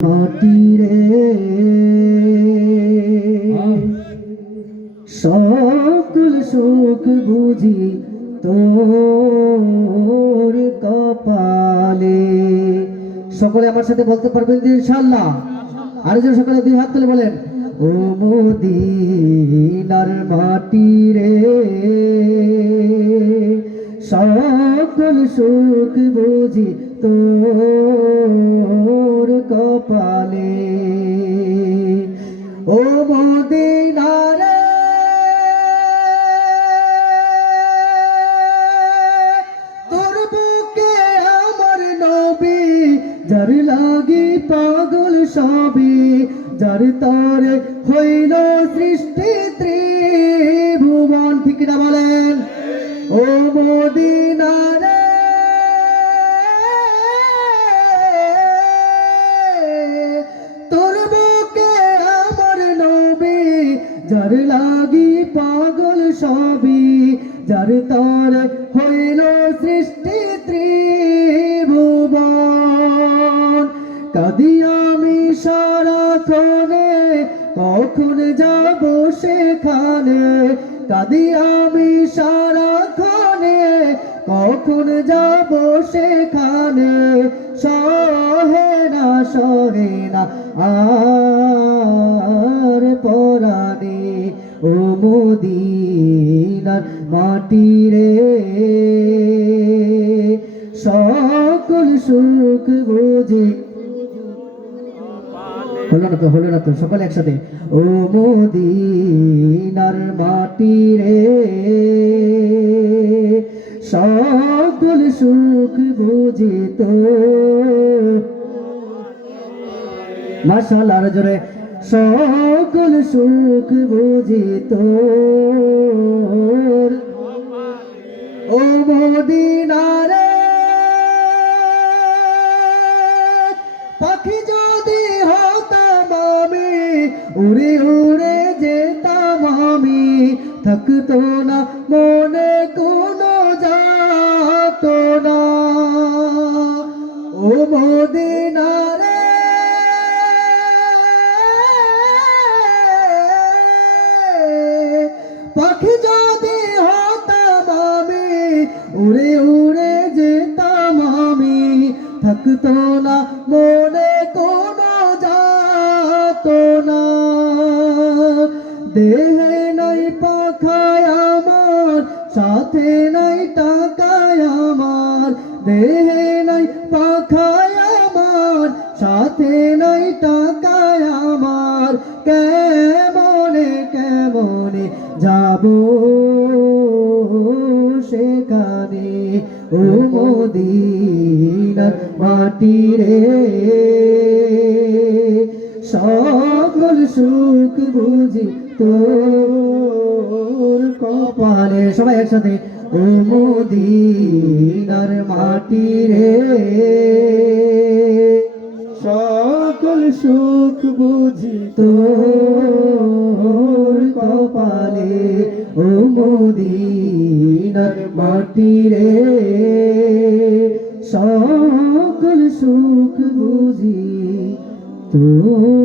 মাটিরে সকল সুখ বুঝি তোর কপালে। সকলে আমার সাথে বলতে পারবেন ইনশাআল্লাহ। আর যে সকলে দুই হাত তুলে বলেন, ও মদিনার মাটিরে সকল সুখ বুঝি তোর কপালে। ও মদিনারে তোর বুকে আমার নবী, যার লাগি পাগল সবই, যার তরে হইল সৃষ্টি ত্রিভুবন। ঠিক না বলেন? ও মদিনারে তোর বুকে আমার নবী, যার লাগি পাগল সবই, যার তরে হইল সৃষ্টি ত্রিভুবন। কাঁদি আমি সারাক্ষণে, কখন যাব সেখানে? কাঁদি আমি সারাক্ষণে, কখন যাব সেখানে? সহে না আর পরাণে। ও মদিনার মাটিরে সকল সুখ বুঝি। হলো না তো সকলে একসাথে। ও মদিনার মাটিরে সকল সুখ বুঝি তো। মাশাআল্লাহ, আর জোরে। সকল সুখ বুঝি তোর। ও মদিনারে পাখি যদি হতাম আমি, উড়ে উড়ে যেতাম আমি, থাকতো না মনে কোনো যাতনা। ও মদিনারে পাখি যদি হতাম আমি, উড়ে উড়ে যেতাম আমি, থাকতো না মনে কোনো যাতনা। দেহে নাই পাখায় আমার, সাথে নাই টাকায় আমার। দেহে নাই পাখায় আমার, সাথে নাই টাকায় আমার। কেমনে যাব সেখানে? ও মদিনার মাটিরে সকল সুখ বুঝি তোর কপালে। সবাই একসাথে। ও মদিনার মাটিরে সকল সুখ বুঝি তোর কপালে। ও মদিনার মাটিরে সকল সুখ বুঝি তোর।